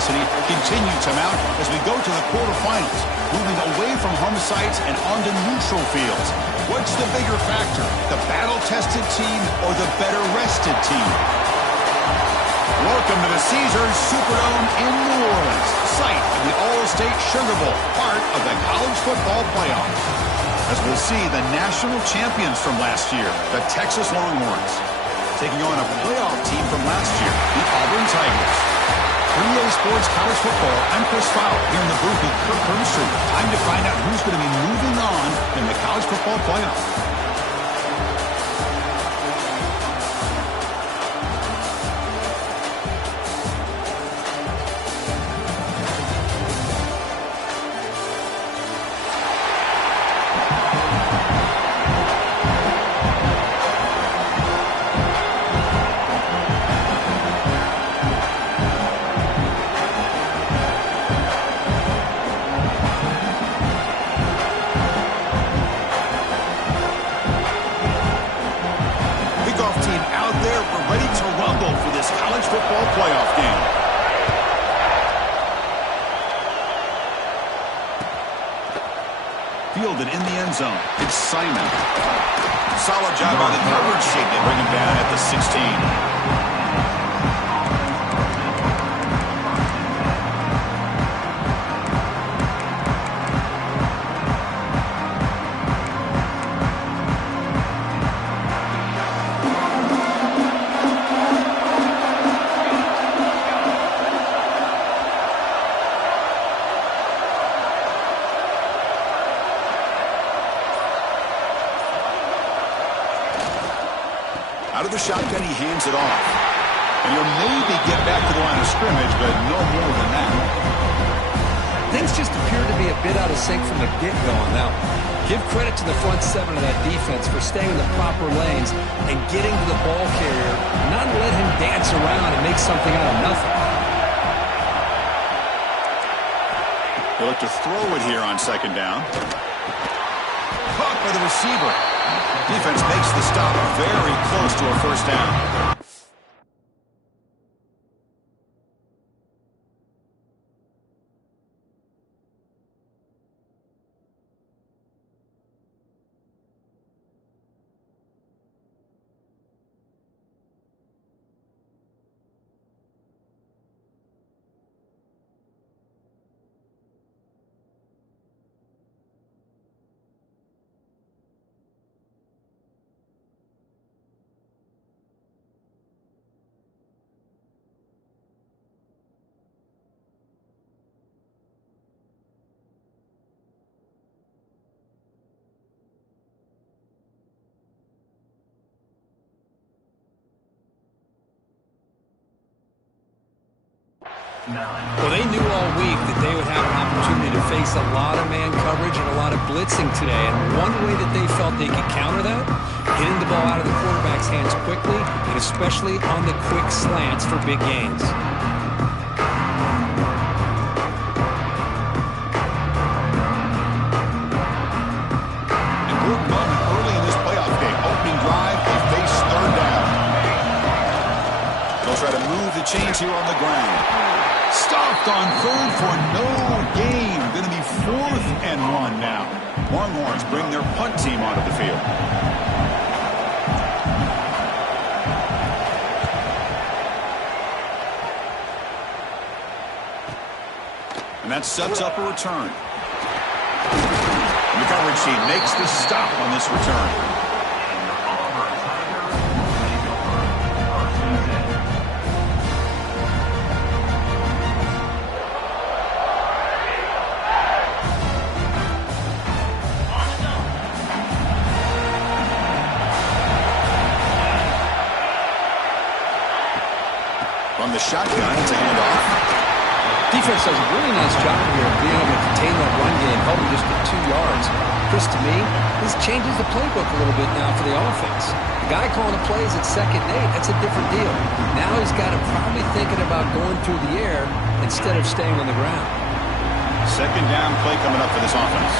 intensity continue to mount as we go to the quarterfinals, moving away from home sites and onto neutral fields. What's the bigger factor, the battle-tested team or the better-rested team? Welcome to the Caesars Superdome in New Orleans, site of the All-State Sugar Bowl, part of the college football playoff. As we'll see the national champions from last year, the Texas Longhorns, taking on a playoff team from last year, the Auburn Tigers. 3A Sports College Football, I'm Chris Fowler, here in the booth with Kirk Herbstreit. Time to find out who's going to be moving on in the college football playoff. Playoff game. Fielded in the end zone. It's Simon. Solid job by the coverage team to bring him down at the 16. Out of the shotgun, he hands it off. And he'll maybe get back to the line of scrimmage, but no more than that. Things just appear to be a bit out of sync from the get-go on that one. Give credit to the front seven of that defense for staying in the proper lanes and getting to the ball carrier, not let him dance around and make something out of nothing. They'll look to throw it here on second down. Caught by the receiver. Defense makes the stop very close to a first down. Well, they knew all week that they would have an opportunity to face a lot of man coverage and a lot of blitzing today. And one way that they felt they could counter that, getting the ball out of the quarterback's hands quickly, and especially on the quick slants for big gains. Important moment early in this playoff game. Opening drive, they face third down. They'll try to move the chains here on the ground. Stopped on third for no gain. Going to be 4th and 1 now. Longhorns bring their punt team onto the field. And that sets up a return. And the coverage team makes the stop on this return. From the shotgun, it's a handoff. Defense does a really nice job here of being able to contain that run game, held him just to 2 yards. Chris, to me, this changes the playbook a little bit now for the offense. The guy calling the plays at 2nd and 8, that's a different deal. Now he's got him probably thinking about going through the air instead of staying on the ground. 2nd down play coming up for this offense.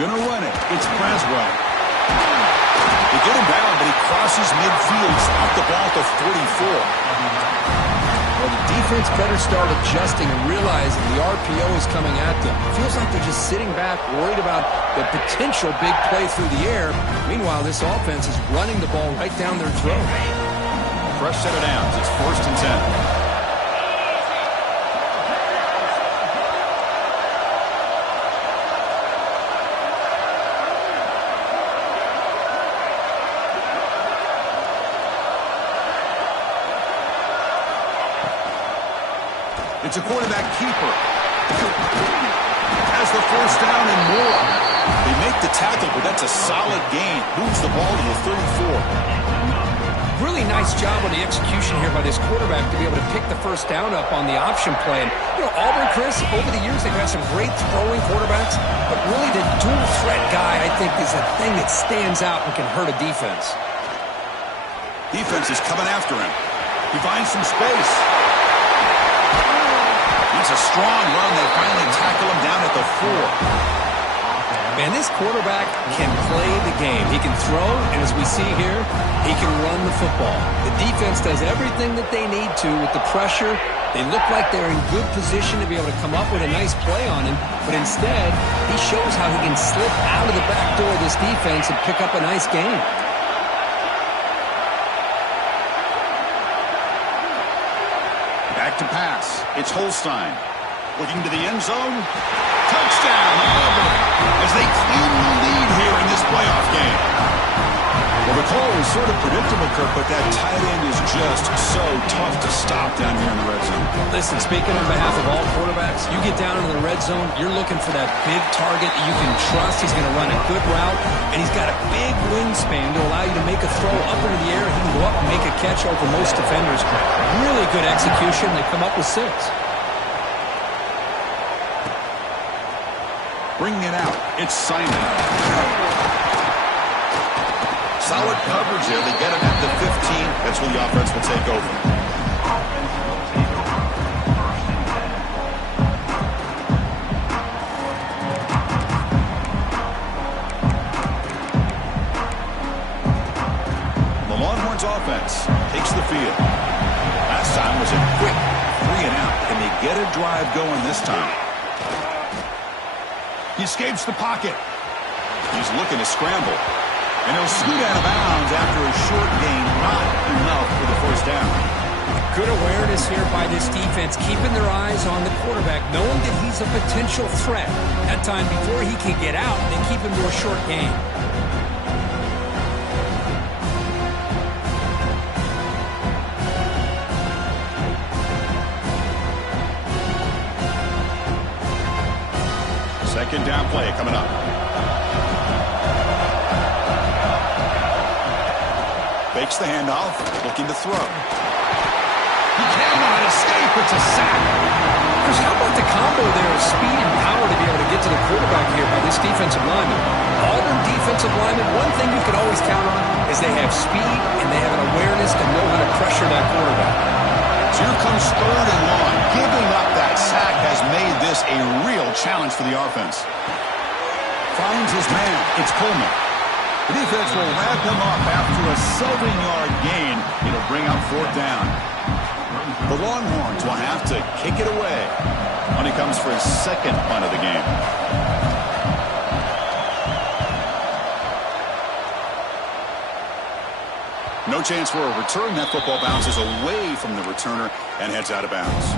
Gonna run it. It's Braswell. They get him down, but he crosses midfield, out the ball to 44. Well, the defense better start adjusting and realizing the RPO is coming at them. Feels like they're just sitting back, worried about the potential big play through the air. Meanwhile, this offense is running the ball right down their throat. Fresh set of downs. It's 1st and 10. It's a quarterback keeper. Has the 1st down and more. They make the tackle, but that's a solid gain. Moves the ball to the 34. Really nice job on the execution here by this quarterback to be able to pick the 1st down up on the option play. And, Auburn, Chris, over the years, they've had some great throwing quarterbacks, but really the dual threat guy, I think, is a thing that stands out and can hurt a defense. Defense is coming after him. He finds some space. It's a strong run. They finally tackle him down at the 4. Man, this quarterback can play the game. He can throw, and as we see here, he can run the football. The defense does everything that they need to with the pressure. They look like they're in good position to be able to come up with a nice play on him, but instead, he shows how he can slip out of the back door of this defense and pick up a nice gain. Back to pass. It's Holstein. Looking to the end zone. Touchdown, Auburn, as they claim the lead here in this playoff game. Well, the call was sort of predictable, Kirk, but that tight end is just so tough to stop down here in the red zone. Listen, speaking on behalf of all quarterbacks, you get down into the red zone, you're looking for that big target that you can trust. He's going to run a good route, and he's got a big wingspan to allow you to make a throw up into the air. He can go up and make a catch over most defenders. Really good execution. They come up with 6. Bringing it out, it's Simon. Solid coverage there. They get him at the 15. That's when the offense will take over. The Longhorns offense takes the field. Last time was a quick 3 and out. Can they get a drive going this time? He escapes the pocket. He's looking to scramble. And he'll scoot out of bounds after a short gain. Not enough for the 1st down. Good awareness here by this defense, keeping their eyes on the quarterback, knowing that he's a potential threat. That time before he can get out, they keep him to a short gain. Second down play coming up. Fakes the handoff, looking to throw. He cannot escape. It's a sack. Chris, how about the combo there of speed and power to be able to get to the quarterback here by this defensive lineman? Auburn defensive lineman, one thing you can always count on is they have speed and they have an awareness to know how to pressure that quarterback. So here comes 3rd and 1. Giving up that sack has made this a real challenge for the offense. Finds his man. It's Coleman. The defense will wrap him up after a 7-yard gain. It'll bring up 4th down. The Longhorns will have to kick it away when he comes for his 2nd punt of the game. No chance for a return. That football bounces away from the returner and heads out of bounds.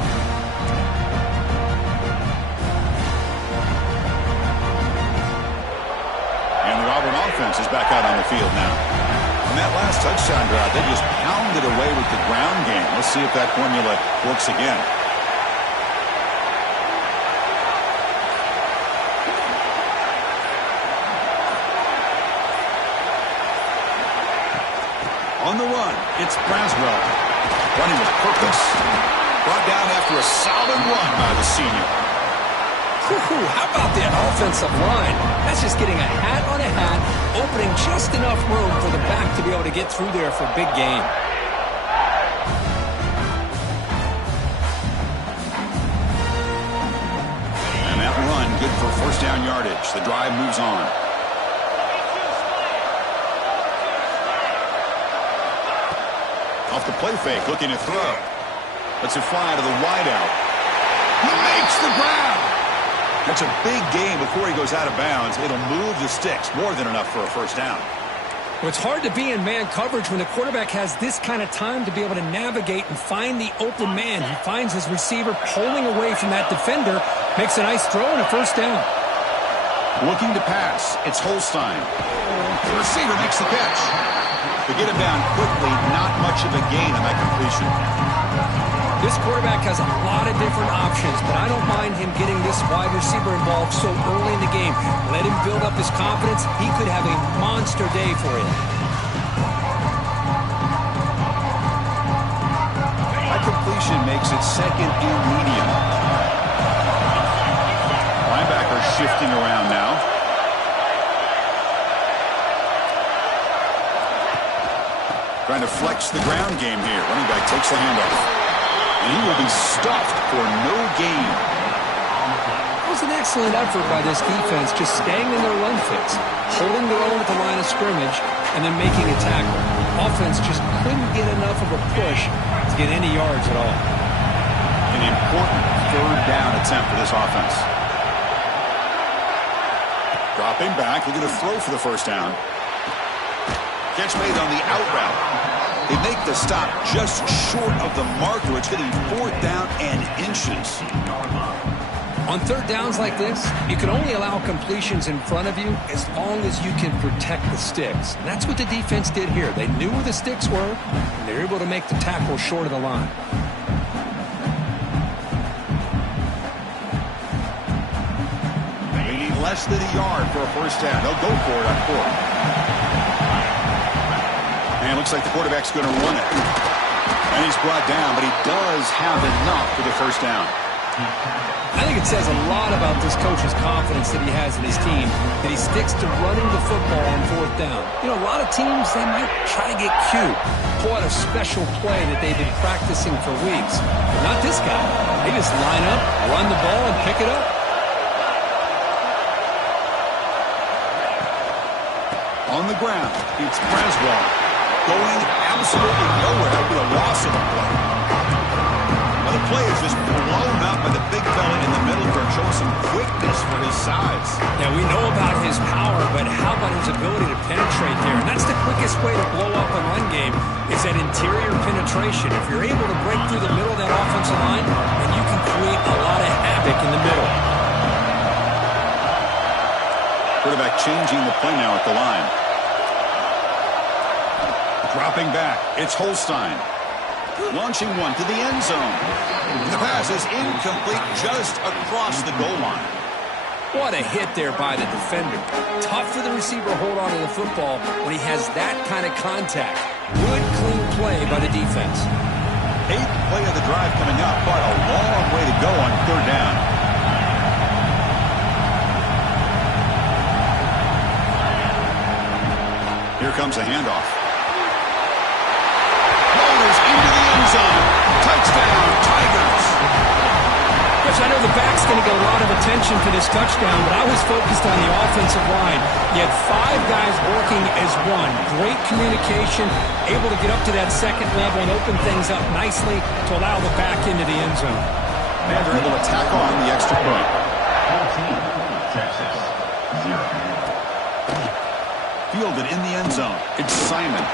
And the Auburn offense is back out on the field now. On that last touchdown drive, they just pounded away with the ground game. Let's see if that formula works again. On the run, it's Braswell. Running with purpose. Brought down after a solid run by the senior. How about that offensive line? That's just getting a hat on a hat, opening just enough room for the back to be able to get through there for a big gain. And that run, good for 1st down yardage. The drive moves on. Off the play fake, looking to throw. Lets it fly to the wideout. He makes the grab. That's a big gain before he goes out of bounds. It'll move the sticks, more than enough for a first down. Well, it's hard to be in man coverage when the quarterback has this kind of time to be able to navigate and find the open man. He finds his receiver pulling away from that defender, makes a nice throw and a first down. Looking to pass. It's Holstein. The receiver makes the catch. They get him down quickly. Not much of a gain on that completion. This quarterback has a lot of different options, but I don't mind him getting this wide receiver involved so early in the game. Let him build up his confidence. He could have a monster day for him. That completion makes it second and medium. Linebacker shifting around now. Trying to flex the ground game here. Running back takes the handoff. And he will be stuffed for no gain. It was an excellent effort by this defense, just staying in their run fits, holding their own at the line of scrimmage, and then making a tackle. Offense just couldn't get enough of a push to get any yards at all. An important third down attempt for this offense. Dropping back, looking to throw for the first down. Catch made on the out route. They make the stop just short of the marker. It's getting fourth down and inches. On third downs like this, you can only allow completions in front of you as long as you can protect the sticks. And that's what the defense did here. They knew where the sticks were, and they were able to make the tackle short of the line. They need less than a yard for a first down. They'll go for it on fourth. And it looks like the quarterback's going to run it. And he's brought down, but he does have enough for the first down. I think it says a lot about this coach's confidence that he has in his team, that he sticks to running the football on fourth down. You know, a lot of teams, they might try to get cute, pull out a special play that they've been practicing for weeks. But not this guy. They just line up, run the ball, and pick it up. On the ground, it's Braswell. Going absolutely nowhere. That would be a loss of a play. Well, the play is just blown up by the big fella in the middle for showing some quickness for his size. Yeah, we know about his power, but how about his ability to penetrate there? And that's the quickest way to blow up a run game is that interior penetration. If you're able to break through the middle of that offensive line, then you can create a lot of havoc in the middle. Quarterback changing the play now at the line. Dropping back, it's Holstein. Launching one to the end zone. The pass is incomplete just across the goal line. What a hit there by the defender. Tough for the receiver to hold on to the football when he has that kind of contact. Good, clean play by the defense. Eighth play of the drive coming up, but a long way to go on third down. Here comes a handoff. Into the end zone. Touchdown, Tigers. Coach, I know the back's going to get a lot of attention for this touchdown, but I was focused on the offensive line. You had five guys working as one. Great communication, able to get up to that second level and open things up nicely to allow the back into the end zone. And they're able to tack on the extra point. Fielded in the end zone. It's Simon.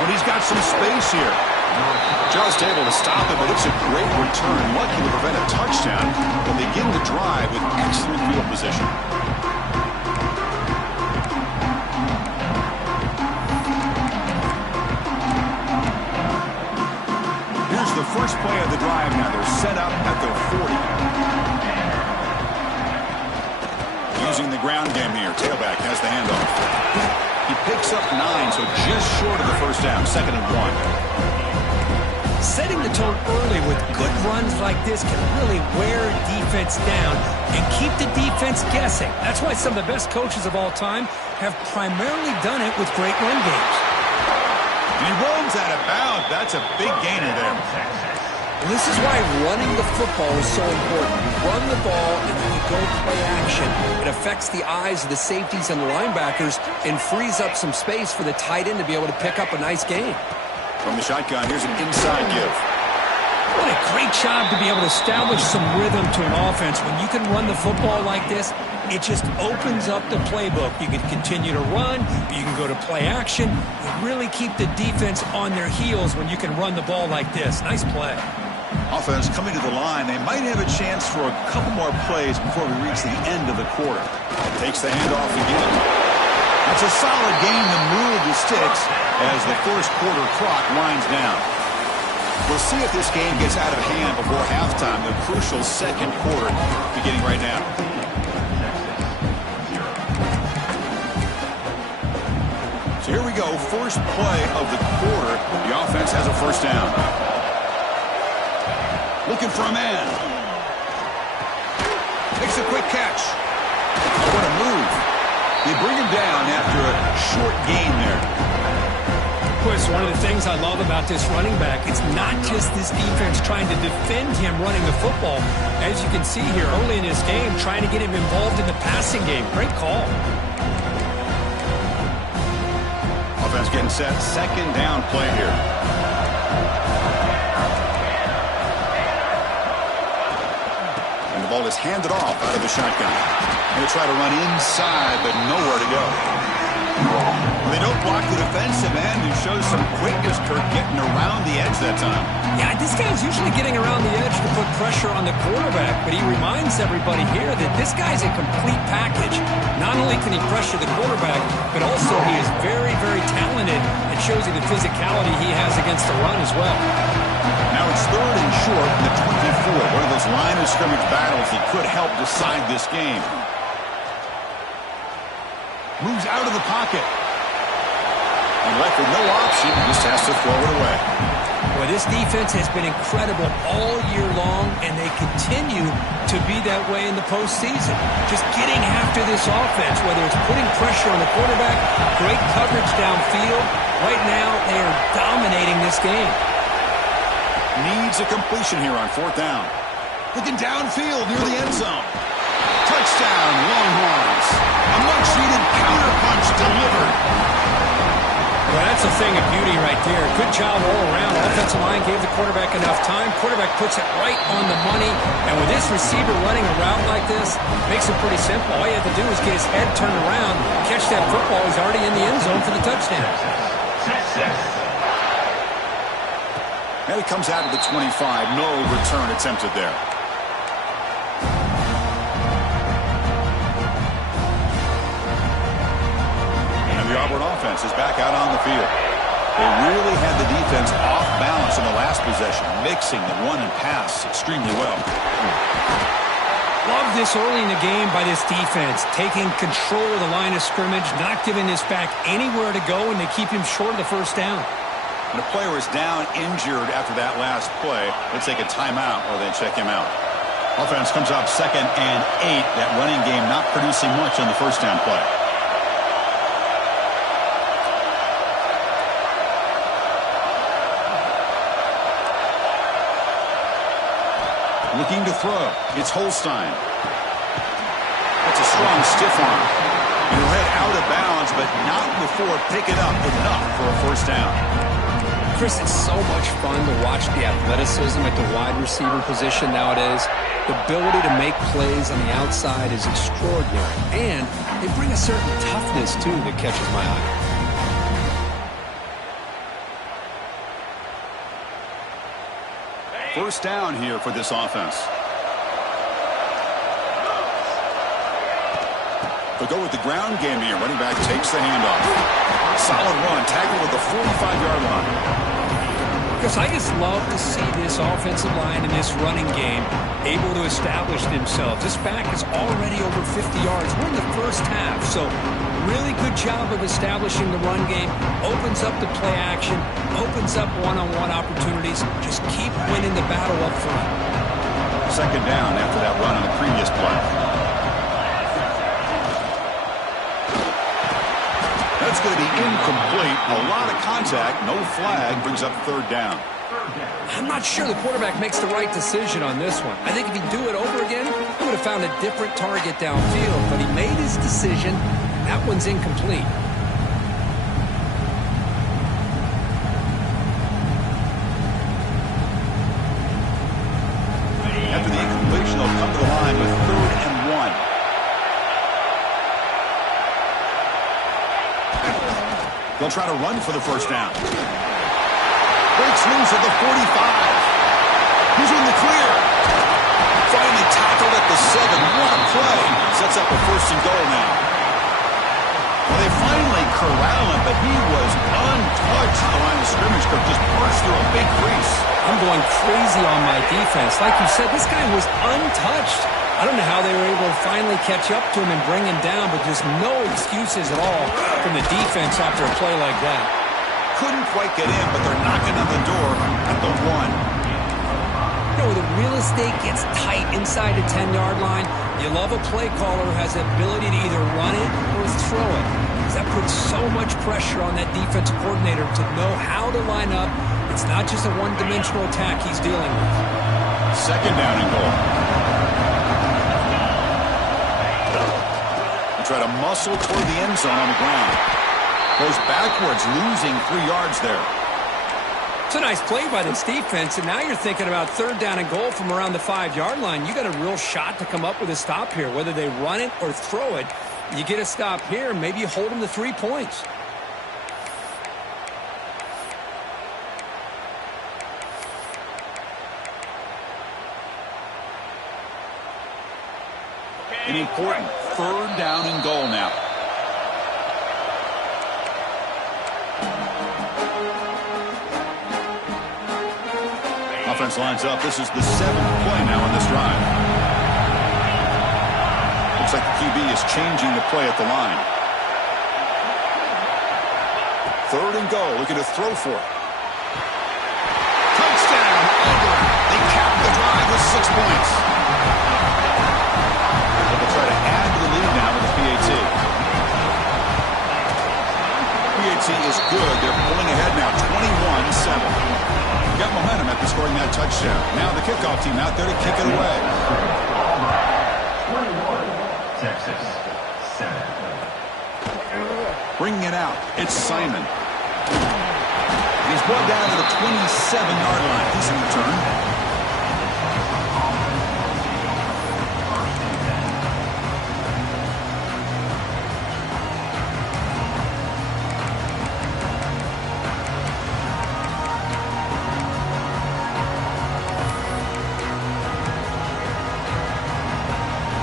Oh, he's got some space here. Just able to stop it, but it's a great return. Lucky to prevent a touchdown. They'll begin the drive with excellent field position. Here's the first play of the drive now. They're set up at their 40. Using the ground game here. Tailback has the handoff. He picks up 9, so just short of the first down. 2nd and 1. Setting the tone early with good runs like this can really wear defense down and keep the defense guessing. That's why some of the best coaches of all time have primarily done it with great run games. And he runs out of bounds. That's a big gainer there. And this is why running the football is so important. You run the ball and then you go play action. It affects the eyes of the safeties and the linebackers and frees up some space for the tight end to be able to pick up a nice gain. From the shotgun, here's an inside give. What a great job to be able to establish some rhythm to an offense. When you can run the football like this, it just opens up the playbook. You can continue to run, you can go to play action. You really keep the defense on their heels when you can run the ball like this. Nice play. Offense coming to the line. They might have a chance for a couple more plays before we reach the end of the quarter. Takes the handoff again. That's a solid gain to move the sticks as the first quarter clock winds down. We'll see if this game gets out of hand before halftime, the crucial second quarter beginning right now. So here we go, first play of the quarter. The offense has a first down. Looking for a man. Makes a quick catch. Oh, what a move. They bring him down after a short gain there. Of course, one of the things I love about this running back, it's not just this defense trying to defend him running the football. As you can see here early in this game, trying to get him involved in the passing game. Great call. Offense getting set. Second down play here. And the ball is handed off out of the shotgun. They try to run inside, but nowhere to go. They don't block the defensive end, who shows some quickness, Kirk, getting around the edge that time. Yeah, this guy's usually getting around the edge to put pressure on the quarterback, but he reminds everybody here that this guy's a complete package. Not only can he pressure the quarterback, but also he is very, very talented and shows you the physicality he has against the run as well. Now it's third and short in the 24. One of those line of scrimmage battles that could help decide this game. Moves out of the pocket. And left with no option, just has to throw it away. Well, this defense has been incredible all year long, and they continue to be that way in the postseason. Just getting after this offense, whether it's putting pressure on the quarterback, great coverage downfield. Right now, they are dominating this game. Needs a completion here on fourth down. Looking downfield near the end zone. Touchdown, Longhorns. A much-needed counterpunch delivered. Well, that's a thing of beauty right there. Good job all around. Offensive line gave the quarterback enough time. Quarterback puts it right on the money. And with this receiver running a route like this, makes it pretty simple. All you have to do is get his head turned around, catch that football. He's already in the end zone for the touchdown. And it comes out of the 25. No return attempted there. The Auburn offense is back out on the field. They really had the defense off balance in the last possession, mixing the run and pass extremely well. Love this early in the game by this defense, taking control of the line of scrimmage, not giving this back anywhere to go, and they keep him short of the first down. When a player is down injured after that last play, they take a timeout or they check him out. Offense comes up 2nd and 8. That running game not producing much on the first down play. Looking to throw. It's Holstein. That's a strong stiff arm. He'll head out of bounds, but not before picking up enough for a first down. Chris, it's so much fun to watch the athleticism at the wide receiver position nowadays. The ability to make plays on the outside is extraordinary, and they bring a certain toughness, too, that catches my eye. First down here for this offense. They'll go with the ground game here. Running back takes the handoff. Solid run. Tackled at the 45-yard line. Because I just love to see this offensive line in this running game able to establish themselves. This back is already over 50 yards. We're in the first half, so really good job of establishing the run game. Opens up the play action, opens up one-on-one opportunities. Just keep winning the battle up front. Second down after that run on the previous play. That's going to be incomplete. A lot of contact. No flag. Brings up third down. I'm not sure the quarterback makes the right decision on this one. I think if he'd do it over again, he would have found a different target downfield. But he made his decision. That one's incomplete. They'll try to run for the first down. Breaks loose at the 45. He's in the clear. Finally tackled at the 7. What a play. Sets up a first and goal now. Well, they finally corral him, but he was untouched. The line of scrimmage could just burst through a big crease. I'm going crazy on my defense. Like you said, this guy was untouched. I don't know how they were able to finally catch up to him and bring him down, but just no excuses at all from the defense after a play like that. Couldn't quite get in, but they're knocking on the door at the 1. You know, the real estate gets tight inside the 10-yard line. You love a play caller who has the ability to either run it or throw it. Because that puts so much pressure on that defensive coordinator to know how to line up. It's not just a one-dimensional attack he's dealing with. Second down and goal. They try to muscle toward the end zone on the ground. Goes backwards, losing 3 yards there. It's a nice play by this defense, and now you're thinking about third down and goal from around the 5-yard line. You got a real shot to come up with a stop here. Whether they run it or throw it, you get a stop here, maybe you hold them to 3 points. An important third down and goal now. Offense lines up. This is the 7th play now on this drive. Looks like the QB is changing the play at the line. Third and goal. Looking to throw for it. Touchdown. Auburn. They cap the drive with 6 points. They'll try to add to the lead now with the PAT. PAT is good. They're pulling ahead now, 21-7. Got momentum after scoring that touchdown. Now the kickoff team out there to kick it away. 21, Texas, 7. Bringing it out, it's Simon. He's brought down to the 27-yard line. Decent return.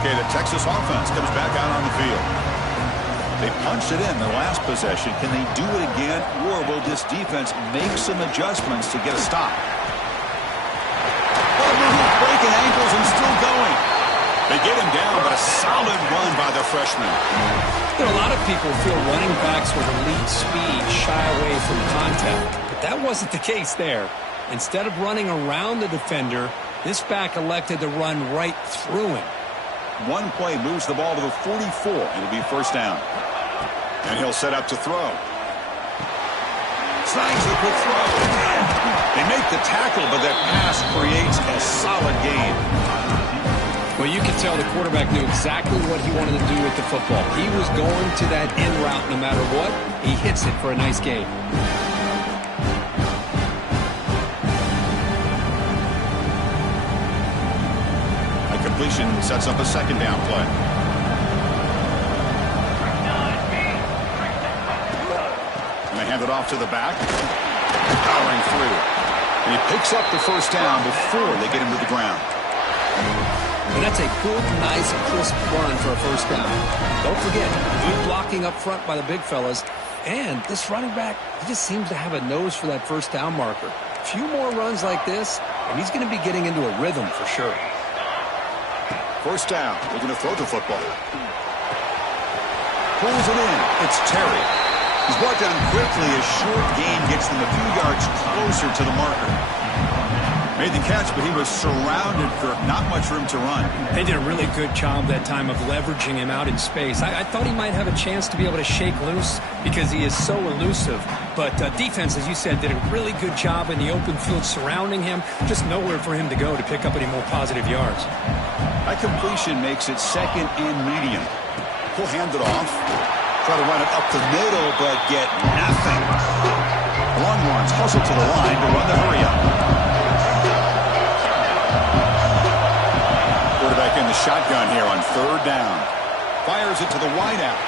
The Texas offense comes back out on the field. They punched it in the last possession. Can they do it again, or will this defense make some adjustments to get a stop? Breaking ankles and still going. They get him down, but a solid run by the freshman. You know, a lot of people feel running backs with elite speed shy away from contact, but that wasn't the case there. Instead of running around the defender, this back elected to run right through him. One play moves the ball to the 44. It'll be first down. And he'll set up to throw. Slides the quick throw. They make the tackle, but that pass creates a solid gain. Well, you could tell the quarterback knew exactly what he wanted to do with the football. He was going to that end route no matter what. He hits it for a nice gain. Completion sets up a second down play. And they hand it off to the back. Powering through. And he picks up the first down before they get him to the ground. And that's a good, nice, crisp run for a first down. Don't forget, good blocking up front by the big fellas. And this running back, he just seems to have a nose for that first down marker. A few more runs like this, and he's going to be getting into a rhythm for sure. First down. We're going to throw the football. Pulls it in. It's Terry. He's brought down quickly. A short gain gets them a few yards closer to the marker. Made the catch, but he was surrounded for not much room to run. They did a really good job that time of leveraging him out in space. I thought he might have a chance to be able to shake loose because he is so elusive. But defense, as you said, did a really good job in the open field surrounding him. Just nowhere for him to go to pick up any more positive yards. That completion makes it second and medium. He'll hand it off. Try to run it up the middle, but get nothing. Longhorns hustle to the line to run the hurry up. Quarterback in the shotgun here on third down. Fires it to the wideout.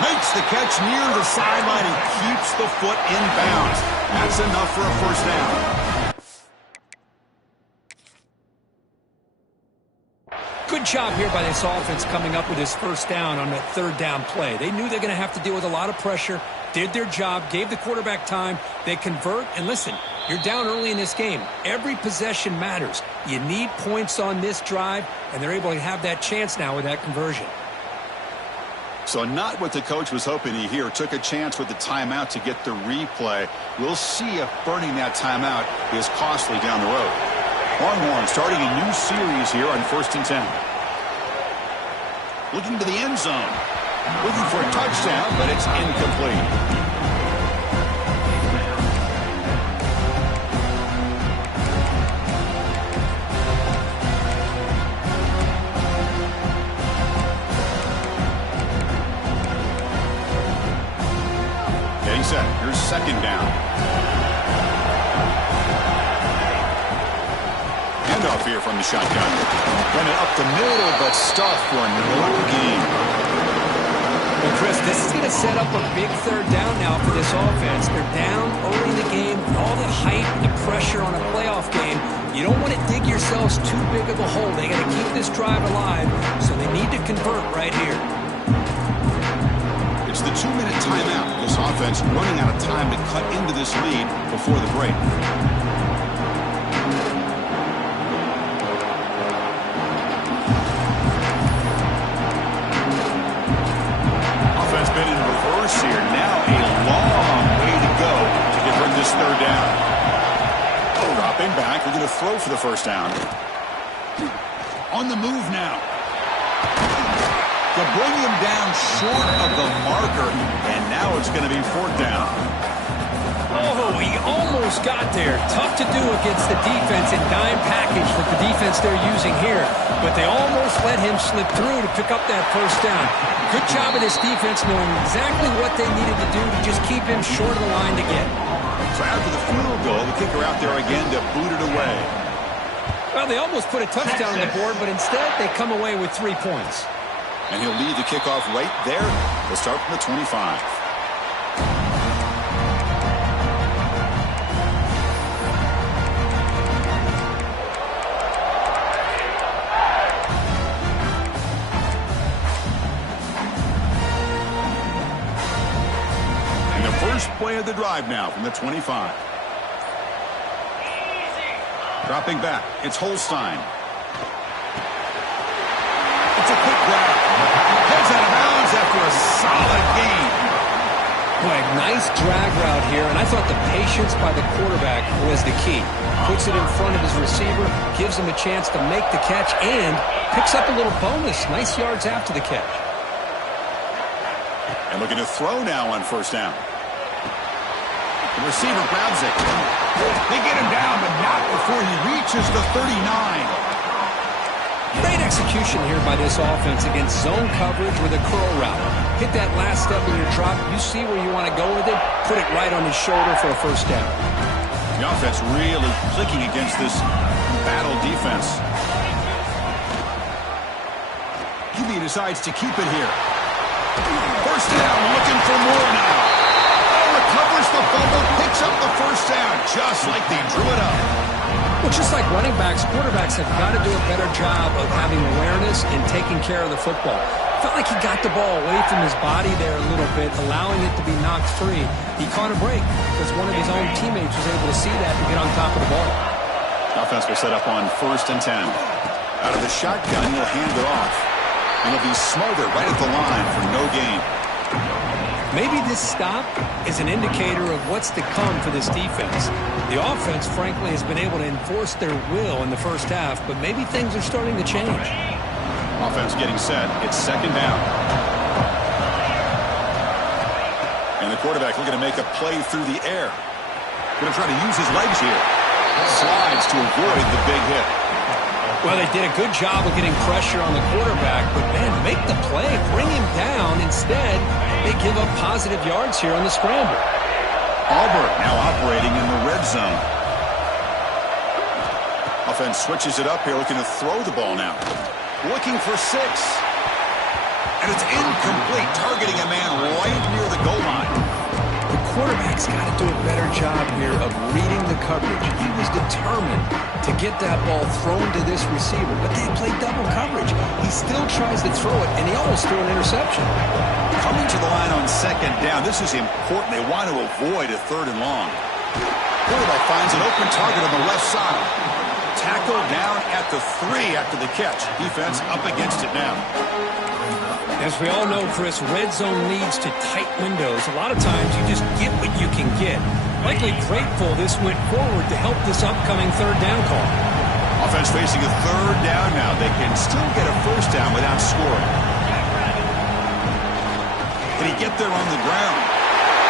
Makes the catch near the sideline and keeps the foot in bounds. That's enough for a first down. Good job here by this offense coming up with his first down on that third down play. They knew they're going to have to deal with a lot of pressure, did their job, gave the quarterback time. They convert, and listen, you're down early in this game. Every possession matters. You need points on this drive, and they're able to have that chance now with that conversion. So not what the coach was hoping to hear. Took a chance with the timeout to get the replay. We'll see if burning that timeout is costly down the road. Longhorn starting a new series here on 1st and 10. Looking to the end zone. Looking for a touchdown, but it's incomplete. Here's second down. Handoff here from the shotgun. Running up the middle, but stuffed for no gain. Well, Chris, this is going to set up a big third down now for this offense. They're down early in the game. All the hype, the pressure on a playoff game. You don't want to dig yourselves too big of a hole. They got to keep this drive alive, so they need to convert right here. It's the 2-minute timeout. This offense running out of time to cut into this lead before the break. Offense been in reverse here. Now a long way to go to convert this third down. Dropping back. We're going to throw for the first down. On the move now. To bring him down short of the marker, and now it's going to be fourth down. Oh, he almost got there. Tough to do against the defense in dime package with the defense they're using here, but they almost let him slip through to pick up that first down. Good job of this defense knowing exactly what they needed to do to just keep him short of the line to get. So after the field goal, the kicker out there again to boot it away. Well, they almost put a touchdown on the board, but instead they come away with 3 points. And he'll lead the kickoff right there. We'll start from the 25. And the first play of the drive now from the 25. Dropping back, it's Holstein. It's a quick grab. Heads out of bounds after a solid gain. Boy, nice drag route here, and I thought the patience by the quarterback was the key. Puts it in front of his receiver, gives him a chance to make the catch, and picks up a little bonus. Nice yards after the catch. And looking to throw now on first down. The receiver grabs it. They get him down, but not before he reaches the 39. Great execution here by this offense against zone coverage with a curl route. Hit that last step in your drop. You see where you want to go with it. Put it right on his shoulder for a first down. The offense really clicking against this battle defense. QB decides to keep it here. First down, looking for more now. Recovers the fumble, picks up the first down, just like they drew it up. Well, just like running backs, quarterbacks have got to do a better job of having awareness and taking care of the football. Felt like he got the ball away from his body there a little bit, allowing it to be knocked free. He caught a break because one of his own teammates was able to see that and get on top of the ball. Offense will set up on 1st and 10. Out of the shotgun, he'll hand it off. And he'll be smothered right at the line for no gain. Maybe this stop is an indicator of what's to come for this defense. The offense, frankly, has been able to enforce their will in the first half, but maybe things are starting to change. Offense getting set. It's second down. And the quarterback looking to make a play through the air. Going to try to use his legs here. Slides to avoid the big hit. Well, they did a good job of getting pressure on the quarterback, but, man, make the play, bring him down. Instead, they give up positive yards here on the scramble. Auburn now operating in the red zone. Offense switches it up here, looking to throw the ball now. Looking for 6. And it's incomplete, targeting a man right near the goal line. The quarterback's got to do a better job here of reading the coverage. He was determined to get that ball thrown to this receiver, but they played double coverage. He still tries to throw it, and he almost threw an interception. Coming to the line on second down, this is important. They want to avoid a 3rd and long. Quarterback finds an open target on the left side. Tackle down at the 3 after the catch. Defense up against it now. As we all know, Chris, red zone leads to tight windows. A lot of times you just get what you can get. Likely grateful this went forward to help this upcoming 3rd down call. Offense facing a 3rd down now. They can still get a 1st down without scoring. Can he get there on the ground?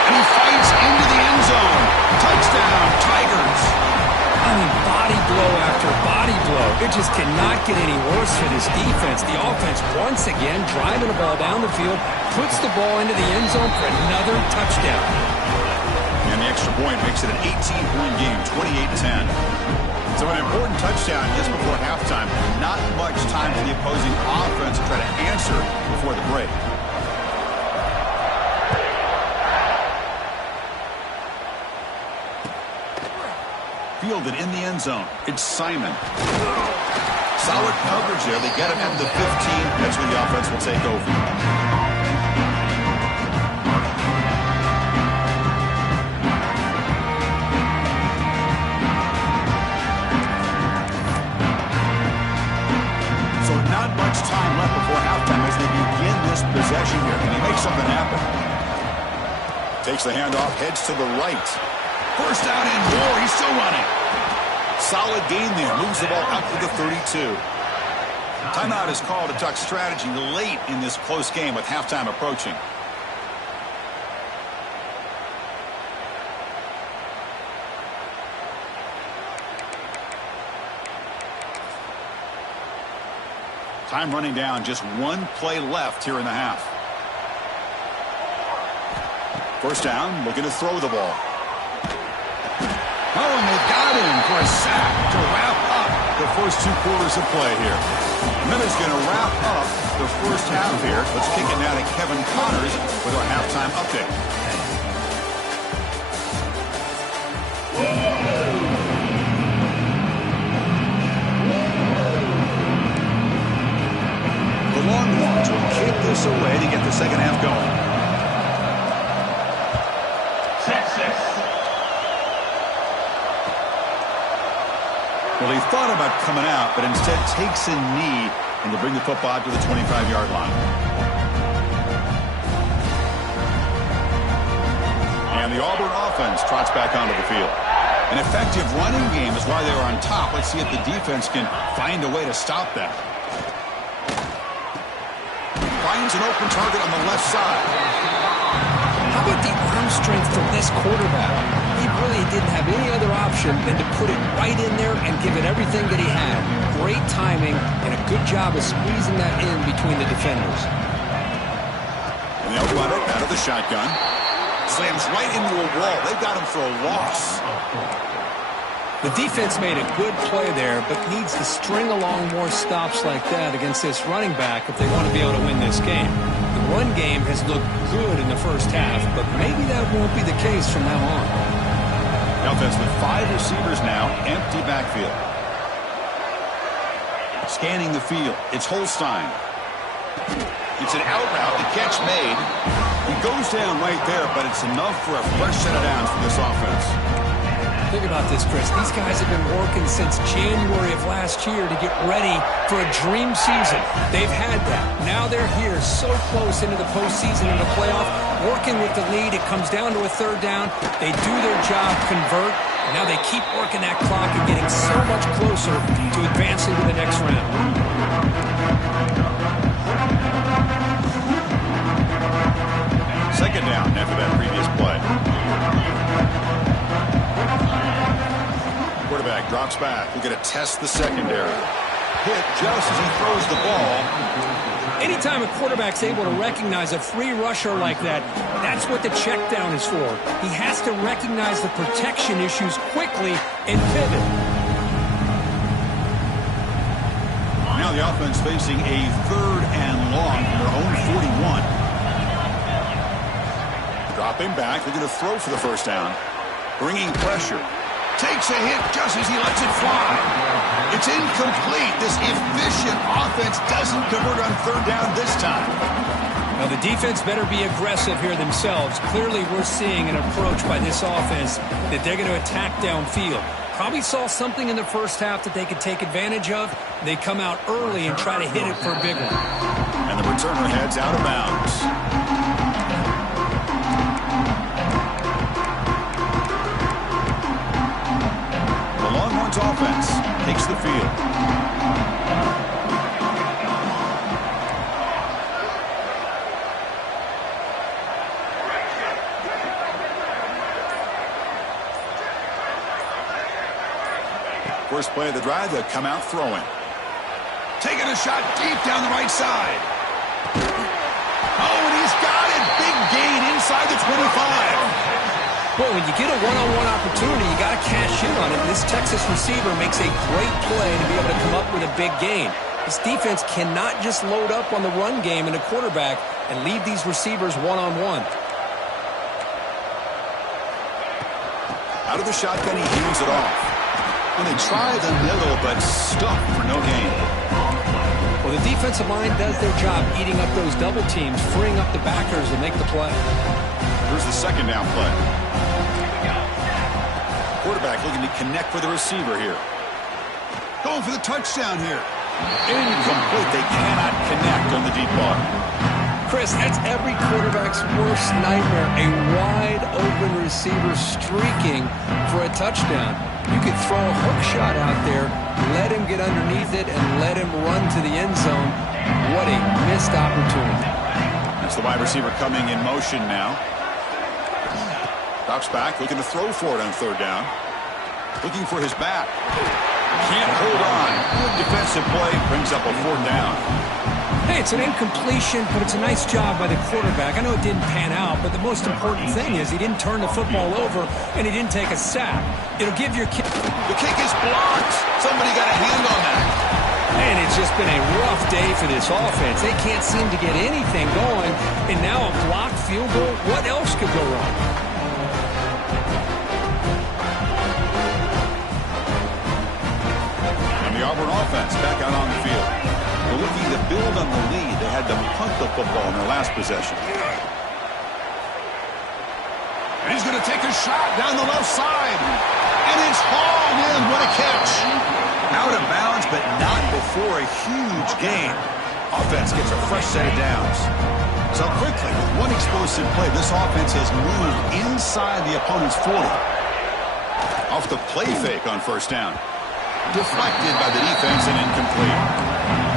And he fights into the end zone. Touchdown, Tigers. I mean, body blow after body blow. It just cannot get any worse for this defense. The offense, once again, driving the ball down the field, puts the ball into the end zone for another touchdown. And the extra point makes it an 18-point game, 28-10. So an important touchdown just before halftime. Not much time for the opposing offense to try to answer before the break. Fielded in the end zone. It's Simon. Solid coverage there. They get him at the 15. That's when the offense will take over. So not much time left before halftime as they begin this possession here. Can he make something happen? Takes the handoff, heads to the right. 1st down and more. He's still running. Solid gain there. Moves the ball up to the 32. Timeout is called to talk strategy late in this close game with halftime approaching. Time running down. Just 1 play left here in the half. 1st down. Looking to throw the ball. Oh, and they've got him for a sack to wrap up the first 2 quarters of play here. And then it's going to wrap up the first half here. Let's kick it now to Kevin Connors with our halftime update. The Longhorns will kick this away to get the second half going. Well, he thought about coming out, but instead takes a knee and to bring the football to the 25-yard line. And the Auburn offense trots back onto the field. An effective running game is why they were on top. Let's see if the defense can find a way to stop that. Finds an open target on the left side. How about the arm strength from this quarterback? He really didn't have any other option than to put it right in there and give it everything that he had. Great timing and a good job of squeezing that in between the defenders. And they'll run it out of the shotgun. Slams right into a wall. They've got him for a loss. The defense made a good play there, but needs to string along more stops like that against this running back if they want to be able to win this game. The run game has looked good in the first half, but maybe that won't be the case from now on. The offense with 5 receivers now, empty backfield. Scanning the field, it's Holstein. It's an out route, the catch made. He goes down right there, but it's enough for a fresh set of downs for this offense. Think about this, Chris. These guys have been working since January of last year to get ready for a dream season. They've had that. Now they're here so close into the postseason and the playoff, working with the lead. It comes down to a 3rd down. They do their job, convert, and now they keep working that clock and getting so much closer to advancing to the next round. Second down after that previous play. Quarterback drops back. We're going to test the secondary. Hit just as he throws the ball. Anytime a quarterback's able to recognize a free rusher like that, that's what the check down is for. He has to recognize the protection issues quickly and pivot. Now the offense facing a 3rd and long from their own 41. Dropping back, looking to throw for the first down. Bringing pressure. Takes a hit just as he lets it fly. It's incomplete. This efficient offense doesn't convert on 3rd down this time. Now, the defense better be aggressive here themselves. Clearly, we're seeing an approach by this offense that they're going to attack downfield. Probably saw something in the first half that they could take advantage of. They come out early and try to hit it for a big one. And the returner heads out of bounds. The Longhorns offense takes the field. First play of the drive, they'll come out throwing. Taking a shot deep down the right side. Oh, and he's got it. Big gain inside the 25. Boy, when you get a one-on-one opportunity, you got to cash in on it. This Texas receiver makes a great play to be able to come up with a big gain. This defense cannot just load up on the run game and the quarterback and leave these receivers one-on-one. Out of the shotgun, he heaves it off. When they try the middle, but stuck for no gain. Well, the defensive line does their job eating up those double teams, freeing up the backers to make the play. Here's the 2nd down play. Quarterback looking to connect with the receiver here. Going for the touchdown here. Incomplete. They cannot connect on the deep ball. Chris, that's every quarterback's worst nightmare. A wide-open receiver streaking for a touchdown. You could throw a hook shot out there, let him get underneath it, and let him run to the end zone. What a missed opportunity. That's the wide receiver coming in motion now. Drops back, looking to throw for it on 3rd down. Looking for his back. Can't hold on. Good defensive play, brings up a 4th down. Hey, it's an incompletion, but it's a nice job by the quarterback. I know it didn't pan out, but the most important thing is he didn't turn the football over and he didn't take a sack. It'll give your kid... The kick is blocked. Somebody got a hand on that. And it's just been a rough day for this offense. They can't seem to get anything going, and now a blocked field goal. What else could go wrong? And the Auburn offense back out on the field. They're looking to build on the lead. They had to punt the football in their last possession. And he's going to take a shot down the left side. And it's hauled in. What a catch. Out of bounds, but not before a huge gain. Offense gets a fresh set of downs. So quickly, with one explosive play, this offense has moved inside the opponent's 40. Off the play fake on 1st down. Deflected by the defense and incomplete.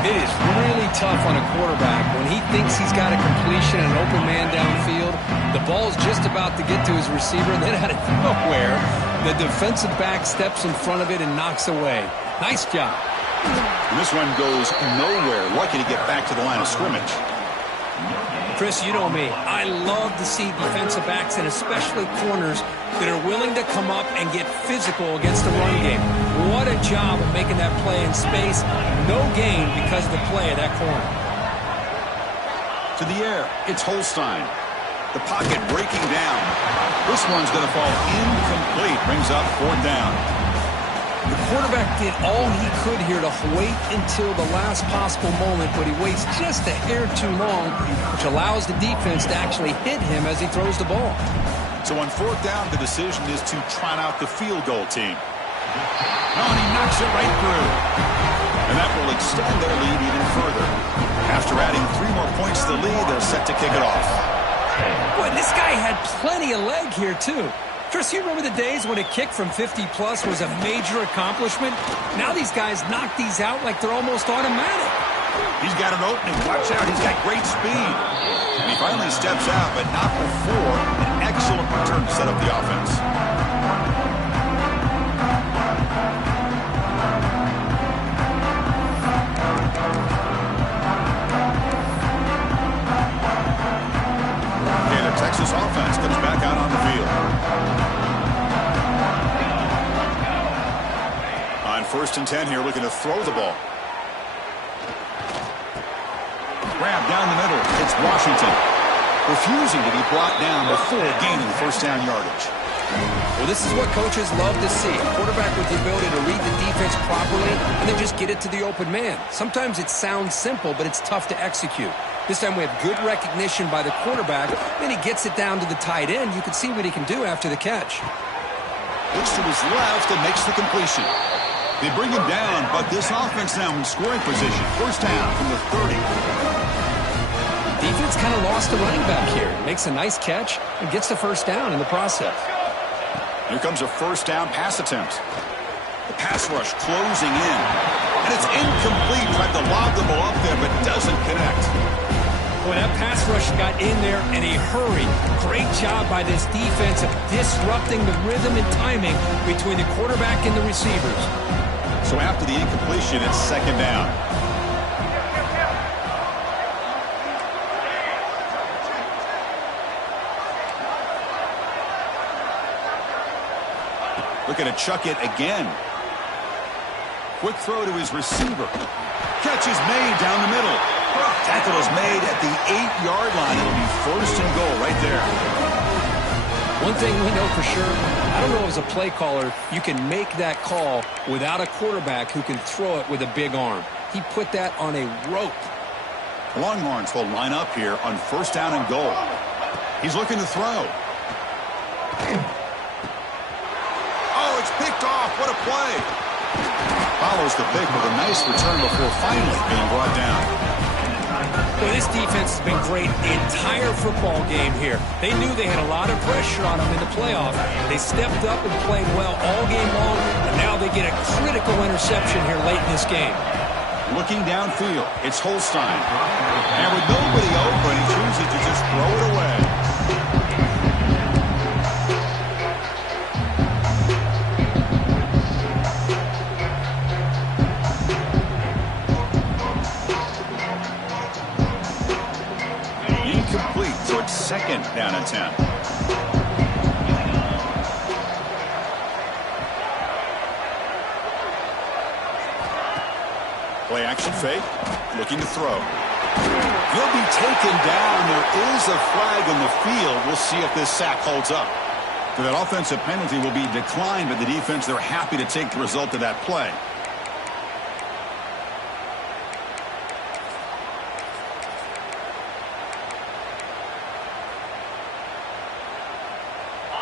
It is really tough on a quarterback when he thinks he's got a completion and an open man downfield. The ball's just about to get to his receiver, and then out of nowhere, the defensive back steps in front of it and knocks away. Nice job. And this one goes nowhere. Lucky to get back to the line of scrimmage. Chris, you know me. I love to see defensive backs and especially corners that are willing to come up and get physical against the run game. What a job of making that play in space. No gain because of the play of that corner. To the air, it's Holstein. The pocket breaking down. This one's going to fall incomplete. Brings up 4th down. The quarterback did all he could here to wait until the last possible moment, but he waits just a hair too long, which allows the defense to actually hit him as he throws the ball. So on 4th down, the decision is to trot out the field goal team. Oh, and he knocks it right through. And that will extend their lead even further. After adding 3 more points to the lead, they're set to kick it off. Boy, this guy had plenty of leg here, too. Chris, you remember the days when a kick from 50-plus was a major accomplishment? Now these guys knock these out like they're almost automatic. He's got an opening. Watch out. He's got great speed. And he finally steps out, but not before an excellent return to set up the offense. And the Texas offense comes back out on the field. On 1st and 10 here, looking to throw the ball. Washington, refusing to be brought down before gaining first down yardage. Well, this is what coaches love to see. A quarterback with the ability to read the defense properly and then just get it to the open man. Sometimes it sounds simple, but it's tough to execute. This time we have good recognition by the quarterback, then he gets it down to the tight end. You can see what he can do after the catch. Looks to his left and makes the completion. They bring him down, but this offense now in scoring position. First down from the 30. Defense kind of lost the running back here. Makes a nice catch and gets the first down in the process. Here comes a first down pass attempt. The pass rush closing in. And it's incomplete. Tried to lob the ball up there, but doesn't connect. Boy, that pass rush got in there in a hurry. Great job by this defense of disrupting the rhythm and timing between the quarterback and the receivers. So after the incompletion, it's second down. Looking to chuck it again. Quick throw to his receiver. Catch is made down the middle. Tackle is made at the 8-yard line. It'll be first and goal right there. One thing we know for sure, I don't know as a play caller, you can make that call without a quarterback who can throw it with a big arm. He put that on a rope. The Longhorns will line up here on first down and goal. He's looking to throw. Oh, it's picked off. What a play. Follows the pick with a nice return before finally being brought down. Well, this defense has been great the entire football game here. They knew they had a lot of pressure on them in the playoff. They stepped up and played well all game long, and now they get a critical interception here late in this game. Looking downfield, it's Holstein. And with nobody open, he chooses to just throw it away. So it's second down and 10. Play action fake. Looking to throw. He'll be taken down. There is a flag in the field. We'll see if this sack holds up. So that offensive penalty will be declined by the defense. They're happy to take the result of that play.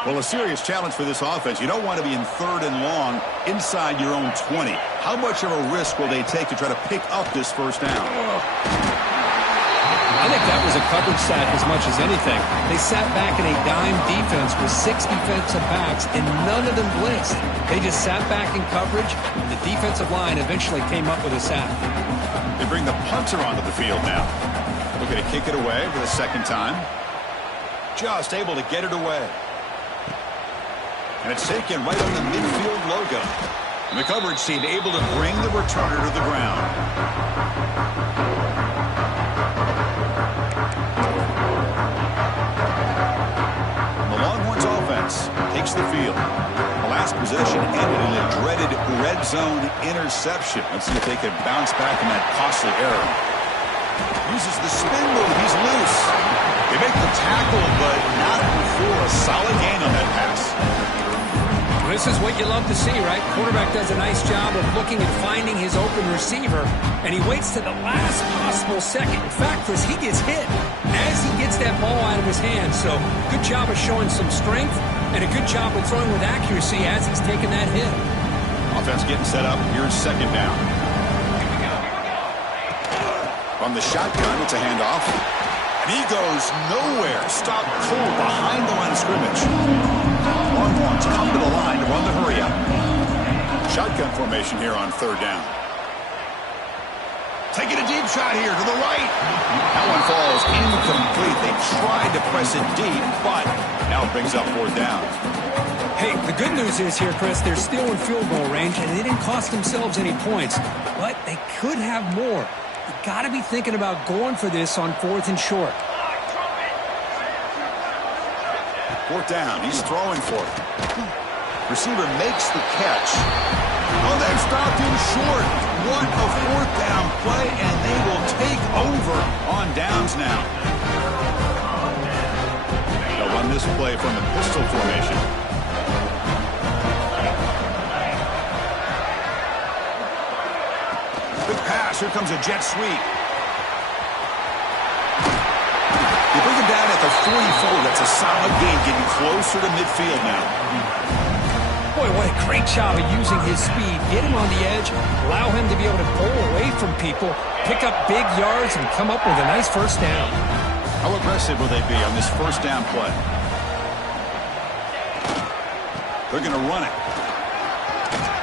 Well, a serious challenge for this offense. You don't want to be in third and long inside your own 20. How much of a risk will they take to try to pick up this first down? I think that was a coverage sack as much as anything. They sat back in a dime defense with 6 defensive backs, and none of them blitzed. They just sat back in coverage, and the defensive line eventually came up with a sack. They bring the punter onto the field now. Looking to kick it away for the second time. Just able to get it away. And it's taken right on the midfield logo. And the coverage team able to bring the returner to the ground. The Longhorns offense takes the field. The last possession ended in a dreaded red zone interception. Let's see if they can bounce back from that costly error. Uses the spin move. He's loose. They make the tackle, but not before a solid gain on that pass. This is what you love to see, right? Quarterback does a nice job of looking and finding his open receiver, and he waits to the last possible second. In fact, Chris, he gets hit as he gets that ball out of his hands. So good job of showing some strength and a good job of throwing with accuracy as he's taking that hit. Offense getting set up. Here's second down. From the shotgun, it's a handoff. And he goes nowhere. Stop cold behind the line of scrimmage. Longhorns come to the line to run the hurry up. Shotgun formation here on third down. Taking a deep shot here to the right. That one falls incomplete. They tried to press it deep, but now it brings up fourth down. Hey, the good news is here, Chris, they're still in field goal range, and they didn't cost themselves any points, but they could have more. You got to be thinking about going for this on fourth and short. Fourth down. He's throwing for it. Receiver makes the catch. Oh, they've stopped him short. What a fourth down play, and they will take over on downs now. They'll run this play from the pistol formation. Good pass. Here comes a jet sweep. They bring him down at the 44. That's a solid gain, getting closer to midfield now. Boy, what a great job of using his speed. Get him on the edge, allow him to be able to pull away from people, pick up big yards, and come up with a nice first down. How aggressive will they be on this first down play? They're going to run it.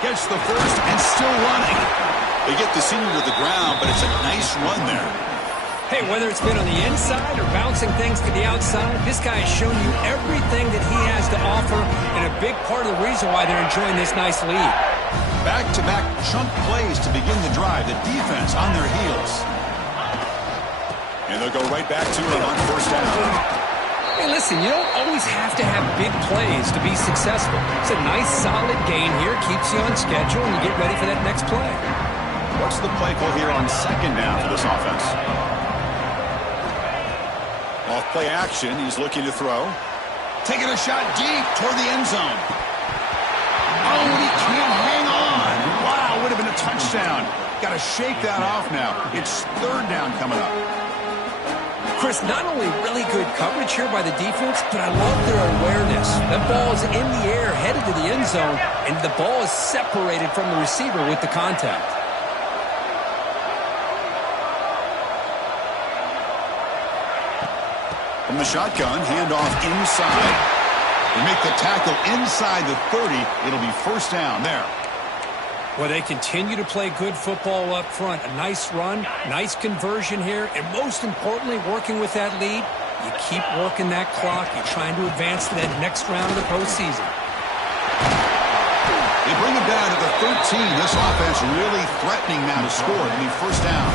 Gets the first and still running. They get the senior to the ground, but it's a nice run there. Hey, whether it's been on the inside or bouncing things to the outside, this guy has shown you everything that he has to offer, and a big part of the reason why they're enjoying this nice lead. Back-to-back chunk plays to begin the drive. The defense on their heels. And they'll go right back to it on first down. Hey, listen, you don't always have to have big plays to be successful. It's a nice, solid gain here, keeps you on schedule, and you get ready for that next play. What's the play call here on second down for this offense? Off play action, he's looking to throw. Taking a shot deep toward the end zone. Oh, he can't hang on. Wow, would have been a touchdown. Got to shake that off now. It's third down coming up. Chris, not only really good coverage here by the defense, but I love their awareness. That ball is in the air, headed to the end zone, and the ball is separated from the receiver with the contact. From the shotgun, handoff inside. They make the tackle inside the 30. It'll be first down there. Well, they continue to play good football up front. A nice run, nice conversion here, and most importantly, working with that lead, you keep working that clock. You're trying to advance to that next round of the postseason. They bring it down to the 13. This offense really threatening now to score. It'll be first down.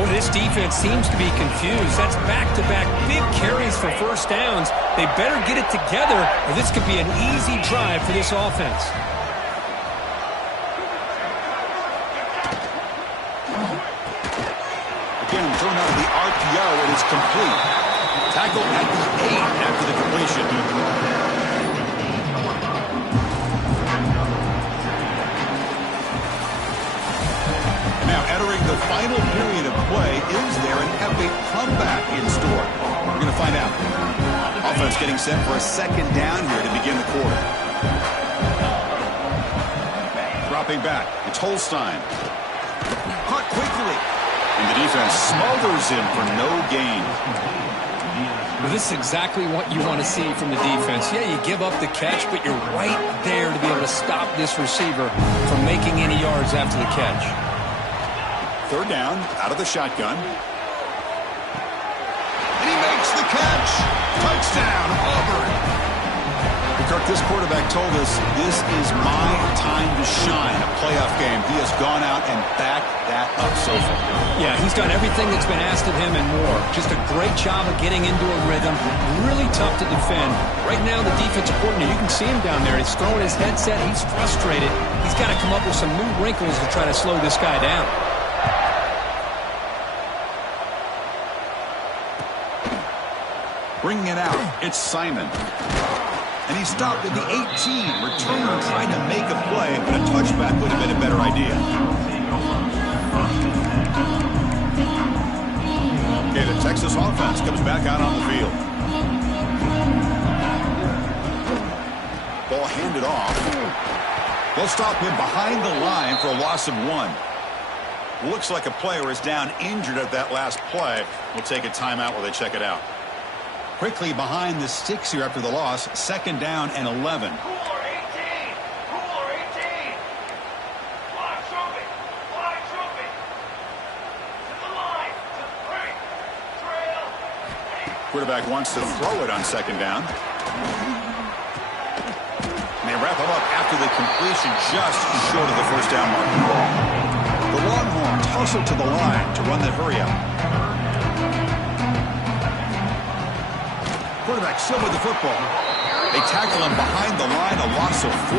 Well, this defense seems to be confused. That's back-to-back big carries for first downs. They better get it together, or this could be an easy drive for this offense. Again, thrown out of the RPO, and it's complete. Tackle at the 8 after the completion. Now entering the final period of play, is there an epic comeback in store? We're going to find out. Offense getting set for a second down here to begin the quarter. Dropping back, it's Holstein. Caught quickly. And the defense smothers him for no gain. Well, this is exactly what you want to see from the defense. Yeah, you give up the catch, but you're right there to be able to stop this receiver from making any yards after the catch. Third down, out of the shotgun. And he makes the catch. Touchdown, Auburn. Kirk, this quarterback told us this is my time to shine, a playoff game. He has gone out and backed that up so far. Yeah, he's done everything that's been asked of him and more. Just a great job of getting into a rhythm. Really tough to defend. Right now, the defensive coordinator, you can see him down there. He's throwing his headset. He's frustrated. He's got to come up with some new wrinkles to try to slow this guy down. Bringing it out, it's Simon. And he stopped at the 18. Returner trying to make a play, but a touchback would have been a better idea. Okay, the Texas offense comes back out on the field. Ball handed off. They'll stop him behind the line for a loss of 1. Looks like a player is down injured at that last play. We'll take a timeout while they check it out. Quickly behind the sticks here after the loss. Second down and 11. Cooler 18. Cooler 18. Wide trooping. Wide trooping. To the line. To the break. Trail. Quarterback wants to throw it on second down. And they wrap him up after the completion just short of the first down mark. The Longhorns hustle to the line to run that hurry out. Quarterback still with the football. They tackle him behind the line, a loss of 4.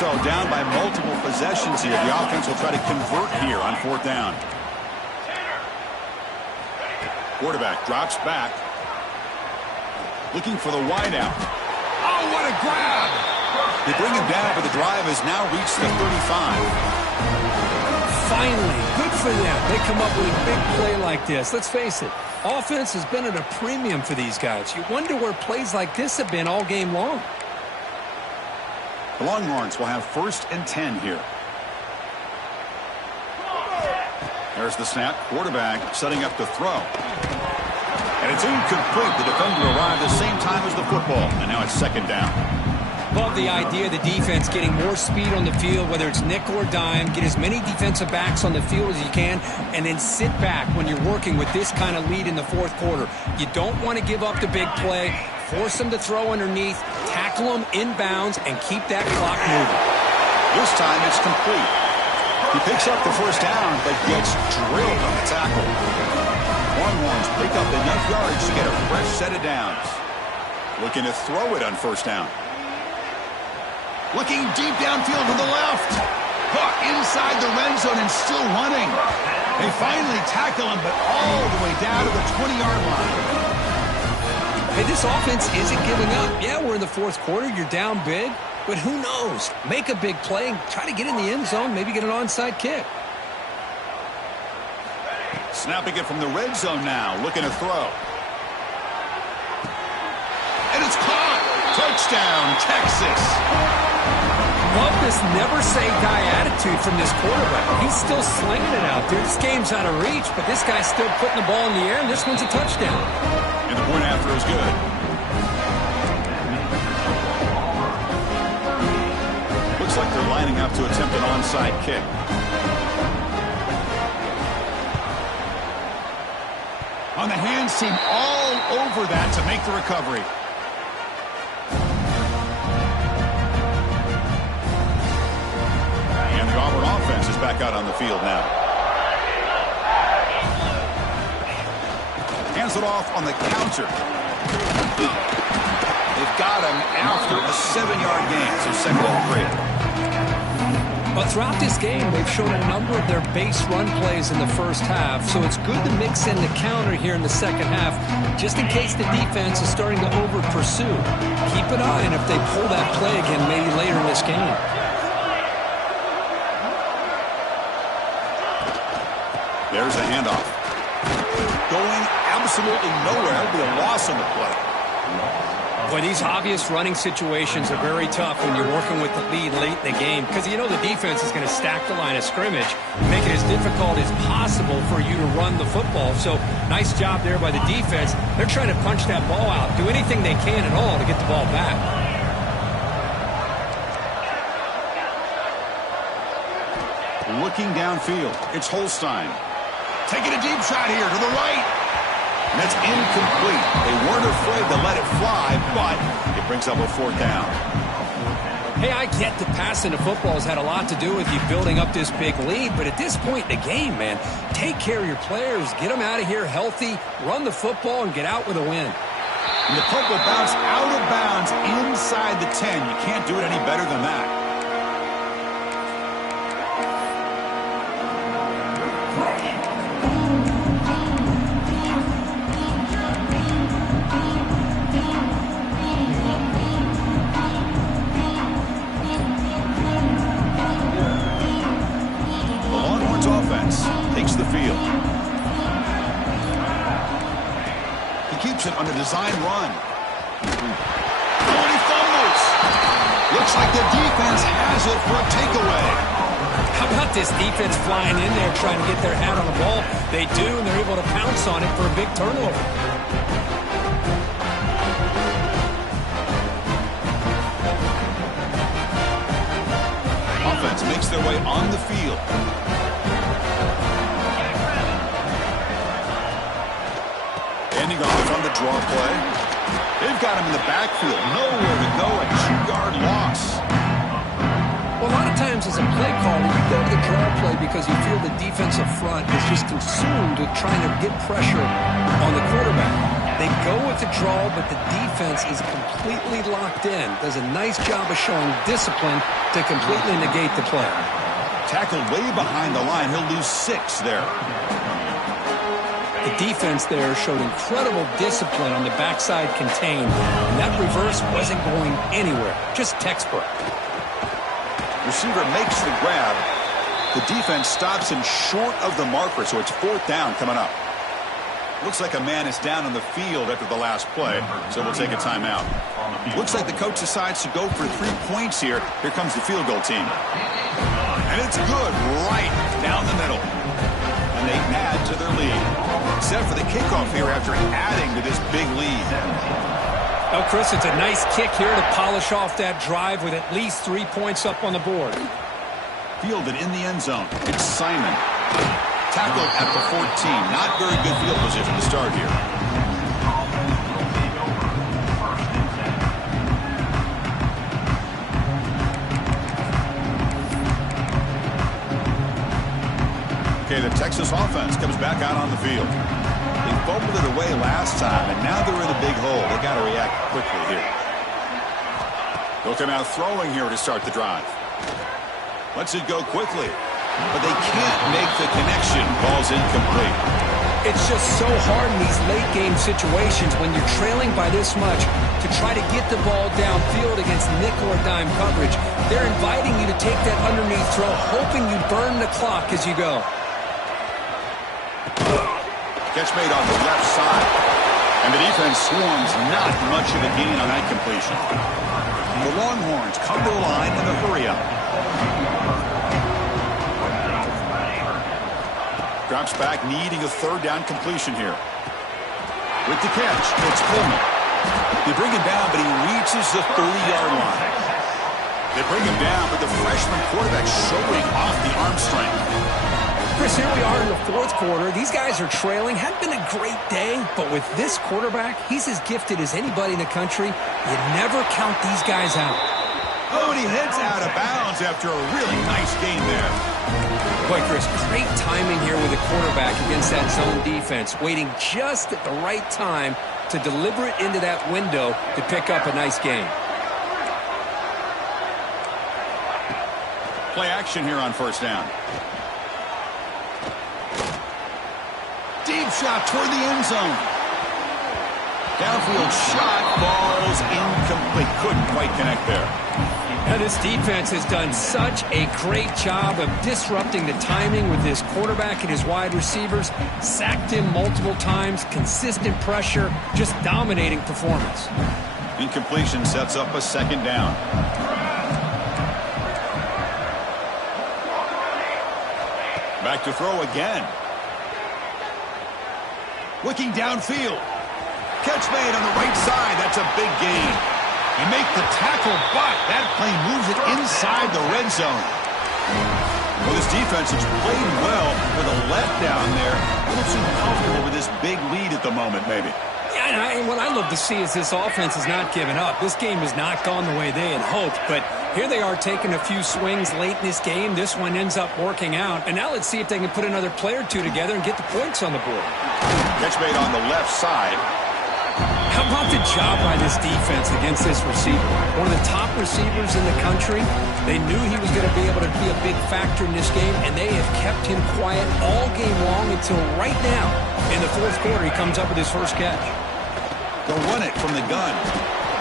So down by multiple possessions here. The offense will try to convert here on 4th down. Quarterback drops back. Looking for the wideout. Oh, what a grab! They bring him down, but the drive has now reached the 35. Finally, good for them. They come up with a big play like this. Let's face it, offense has been at a premium for these guys. You wonder where plays like this have been all game long. The Longhorns will have 1st and 10 here. There's the snap. Quarterback setting up to throw. And it's incomplete. The defender arrived the same time as the football. And now it's 2nd down. Love the idea of the defense getting more speed on the field, whether it's nickel or dime. Get as many defensive backs on the field as you can, and then sit back when you're working with this kind of lead in the 4th quarter. You don't want to give up the big play. Force them to throw underneath, tackle them inbounds, and keep that clock moving. This time it's complete. He picks up the 1st down, but gets drilled on the tackle. Longhorns pick up enough yards to get a fresh set of downs. Looking to throw it on 1st down. Looking deep downfield to the left. Caught inside the red zone and still running. They finally tackle him, but all the way down to the 20-yard line. Hey, this offense isn't giving up. Yeah, we're in the 4th quarter. You're down big. But who knows? Make a big play and try to get in the end zone. Maybe get an onside kick. Snapping it from the red zone now. Looking to throw. And it's caught. Touchdown, Texas. Love this never-say-die attitude from this quarterback. He's still slinging it out there. This game's out of reach, but this guy's still putting the ball in the air, and this one's a touchdown. And the point after is good. Looks like they're lining up to attempt an onside kick. On the hands team all over that to make the recovery. And the Auburn offense is back out on the field now. Hands it off on the counter. They've got him after a 7-yard gain, so 2nd and 3. But throughout this game, they've shown a number of their base run plays in the 1st half, so it's good to mix in the counter here in the 2nd half, just in case the defense is starting to over-pursue. Keep an eye on if they pull that play again maybe later in this game. There's the handoff. Going absolutely nowhere. It'll be a loss on the play. Boy, these obvious running situations are very tough when you're working with the lead late in the game because you know the defense is going to stack the line of scrimmage, make it as difficult as possible for you to run the football. So nice job there by the defense. They're trying to punch that ball out, do anything they can at all to get the ball back. Looking downfield, it's Holstein. Taking a deep shot here to the right. And that's incomplete. They weren't afraid to let it fly, but it brings up a 4th down. Hey, I get that passing the football has had a lot to do with you building up this big lead, but at this point in the game, man, take care of your players, get them out of here healthy, run the football, and get out with a win. And the puck will bounce out of bounds inside the 10. You can't do it any better than that. Takes the field. He keeps it on a design run. Oh, and he fumbles. Looks like the defense has it for a takeaway. How about this defense flying in there trying to get their hat on the ball? They do, and they're able to pounce on it for a big turnover. Offense makes their way on the field. Ending off on the draw play. They've got him in the backfield. Nowhere to go. A 2-yard loss. Well, a lot of times as a play caller, you go to the draw play because you feel the defensive front is just consumed with trying to get pressure on the quarterback. They go with the draw, but the defense is completely locked in. Does a nice job of showing discipline to completely negate the play. Tackled way behind the line. He'll lose 6 there. The defense there showed incredible discipline on the backside contain, and that reverse wasn't going anywhere. Just textbook. Receiver makes the grab. The defense stops him short of the marker, so it's 4th down coming up. Looks like a man is down on the field after the last play, so we'll take a timeout. Looks like the coach decides to go for 3 points here. Here comes the field goal team. And it's good right down the middle. And they add to their lead. Set for the kickoff here after adding to this big lead. Oh, Chris, it's a nice kick here to polish off that drive with at least 3 points up on the board. Fielded in the end zone. It's Simon. Tackled at the 14. Not very good field position to start here. Okay, the Texas offense comes back out on the field. They fumbled it away last time, and now they're in a big hole. They got to react quickly here. They'll come out throwing here to start the drive. Lets it go quickly, but they can't make the connection. Ball's incomplete. It's just so hard in these late-game situations when you're trailing by this much to try to get the ball downfield against nickel or dime coverage. They're inviting you to take that underneath throw, hoping you burn the clock as you go. Catch made on the left side. And the defense swarms not much of a gain on that completion. The Longhorns come to the line in a hurry-up. Drops back, needing a 3rd down completion here. With the catch, it's Coleman. They bring him down, but he reaches the 30-yard line. They bring him down, but the freshman quarterback showing off the arm strength. Chris, here we are in the 4th quarter. These guys are trailing. Hadn't been a great day, but with this quarterback, he's as gifted as anybody in the country. You never count these guys out. Oh, and he heads out of bounds after a really nice game there. Boy, Chris, great timing here with the quarterback against that zone defense, waiting just at the right time to deliver it into that window to pick up a nice gain. Play action here on 1st down. Deep shot toward the end zone. Downfield shot falls incomplete. Couldn't quite connect there. And this defense has done such a great job of disrupting the timing with this quarterback and his wide receivers. Sacked him multiple times. Consistent pressure. Just dominating performance. Incompletion sets up a 2nd down. Back to throw again. Looking downfield. Catch made on the right side. That's a big gain. They make the tackle, but that play moves it inside the red zone. Well, this defense has played well with a letdown there. A little too comfortable with this big lead at the moment, maybe. Yeah, and what I love to see is this offense has not given up. This game has not gone the way they had hoped, but here they are taking a few swings late in this game. This one ends up working out, and now let's see if they can put another play or two together and get the points on the board. Catch made on the left side. How about the job by this defense against this receiver? One of the top receivers in the country. They knew he was going to be able to be a big factor in this game, and they have kept him quiet all game long until right now. In the 4th quarter, he comes up with his first catch. They'll run it from the gun.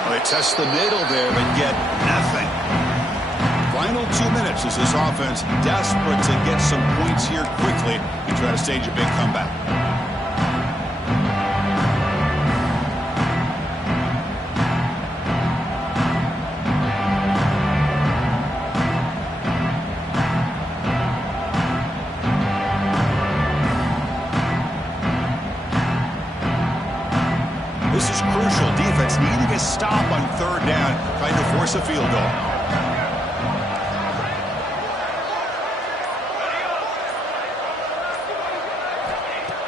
Well, they test the middle there, but get nothing. Final 2 minutes as this offense desperate to get some points here quickly and try to stage a big comeback. This is crucial. Defense needing a stop on 3rd down, trying to force a field goal.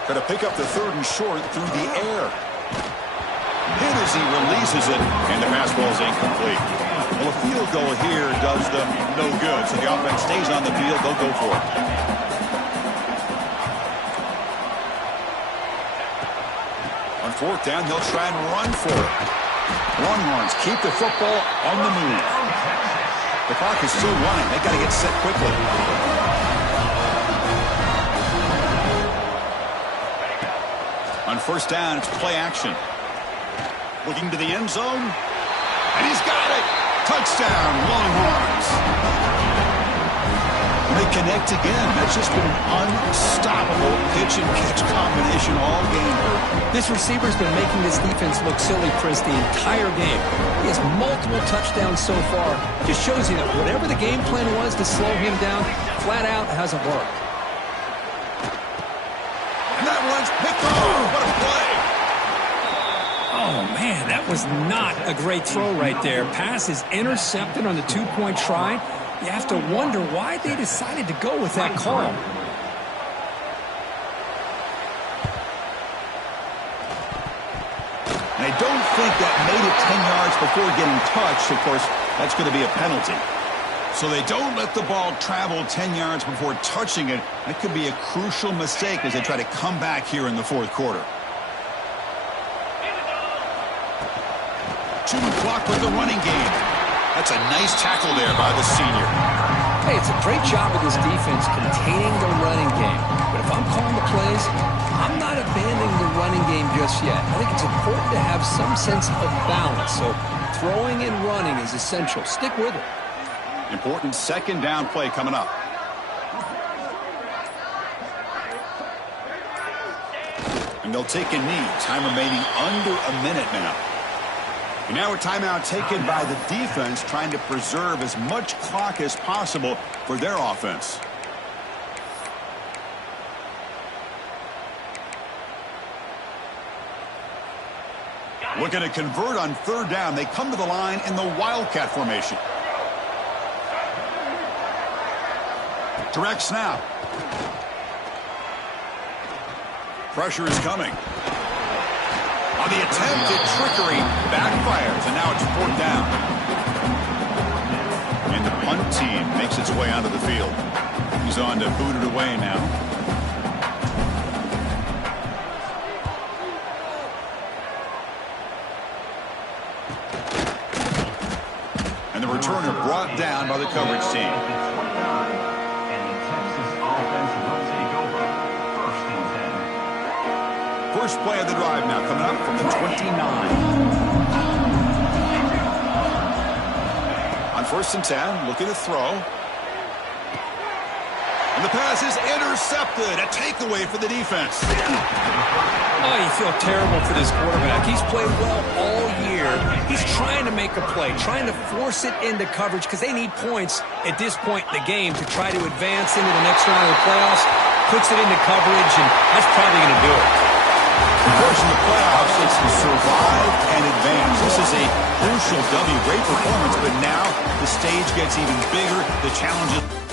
Going to pick up the 3rd and short through the air. Hit as he releases it, and the pass ball is incomplete. Well, a field goal here does them no good, so the offense stays on the field. They'll go for it. On fourth down, they'll try and run for it. Longhorns keep the football on the move. The clock is still running. They got to get set quickly. On first down, it's play action. Looking to the end zone. And he's got it. Touchdown, Longhorns. They connect again. That's just been an unstoppable pitch-and-catch combination all game. This receiver's been making this defense look silly, Chris, the entire game. He has multiple touchdowns so far. Just shows you that whatever the game plan was to slow him down, flat out hasn't worked. And that one's picked off. What a play. Oh, man, that was not a great throw right there. Pass is intercepted on the two-point try. You have to wonder why they decided to go with that call. And I don't think that made it 10 yards before getting touched. Of course, that's going to be a penalty. So they don't let the ball travel 10 yards before touching it. That could be a crucial mistake as they try to come back here in the fourth quarter. Chew clock with the running game. That's a nice tackle there by the senior. Hey, it's a great job of this defense containing the running game. But if I'm calling the plays, I'm not abandoning the running game just yet. I think it's important to have some sense of balance. So throwing and running is essential. Stick with it. Important second down play coming up. And they'll take a knee. Time remaining under a minute now. And now a timeout taken by the defense, trying to preserve as much clock as possible for their offense. Looking to convert on third down. They come to the line in the Wildcat formation. Direct snap. Pressure is coming. On the attempt at trickery, backfires, and now it's fourth down. And the punt team makes its way onto the field. He's on to boot it away now. And the returner brought down by the coverage team. First play of the drive now coming up from the 29. On first and 10, looking to throw. And the pass is intercepted. A takeaway for the defense. Oh, you feel terrible for this quarterback. He's played well all year. He's trying to make a play, trying to force it into coverage because they need points at this point in the game to try to advance into the next round of the playoffs. Puts it into coverage, and that's probably going to do it. Of course, in the playoffs, it's to survive and advance. This is a crucial W. Great performance, but now the stage gets even bigger. The challenge is...